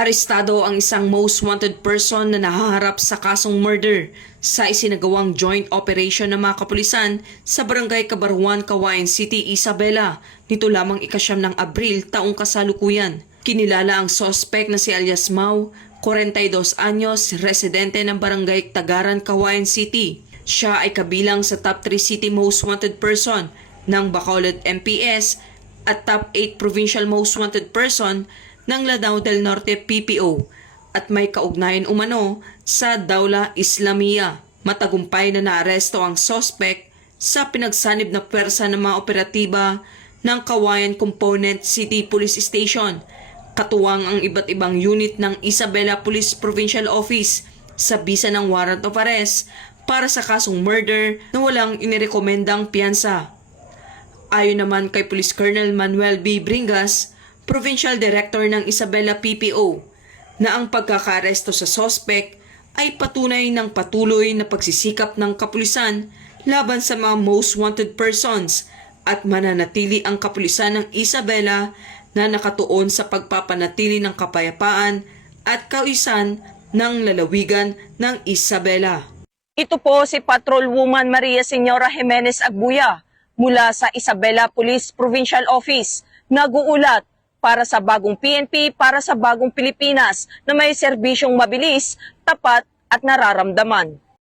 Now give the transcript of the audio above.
Arestado ang isang most wanted person na nahaharap sa kasong murder sa isinagawang joint operation ng mga kapulisan sa Barangay Kabaruan, Cagayan City, Isabela nito lamang ika-9 ng Abril taong kasalukuyan. Kinilala ang suspect na si alias Mau, 42 anyos, residente ng Barangay Tagaran, Cagayan City. Siya ay kabilang sa top 3 city most wanted person ng Bacolod MPS at top 8 provincial most wanted person ng Lanao del Norte PPO at may kaugnayan umano sa Dawla Islamiyya. Matagumpay na naaresto ang suspect sa pinagsanib na pwersa ng mga operatiba ng Cagayan Component City Police Station, katuwang ang iba't ibang unit ng Isabela Police Provincial Office sa bisa ng warrant of arrest para sa kasong murder na walang inirekomendang piyansa. Ayon naman kay Police Colonel Manuel B. Bringas, Provincial Director ng Isabela PPO, na ang pagkakaresto sa suspect ay patunay ng patuloy na pagsisikap ng kapulisan laban sa mga most wanted persons at mananatili ang kapulisan ng Isabela na nakatuon sa pagpapanatili ng kapayapaan at kaayusan ng lalawigan ng Isabela. Ito po si Patrolwoman Maria Señora Jimenez Agbuya mula sa Isabela Police Provincial Office, nag-uulat para sa bagong PNP, para sa bagong Pilipinas na may serbisyong mabilis, tapat at nararamdaman.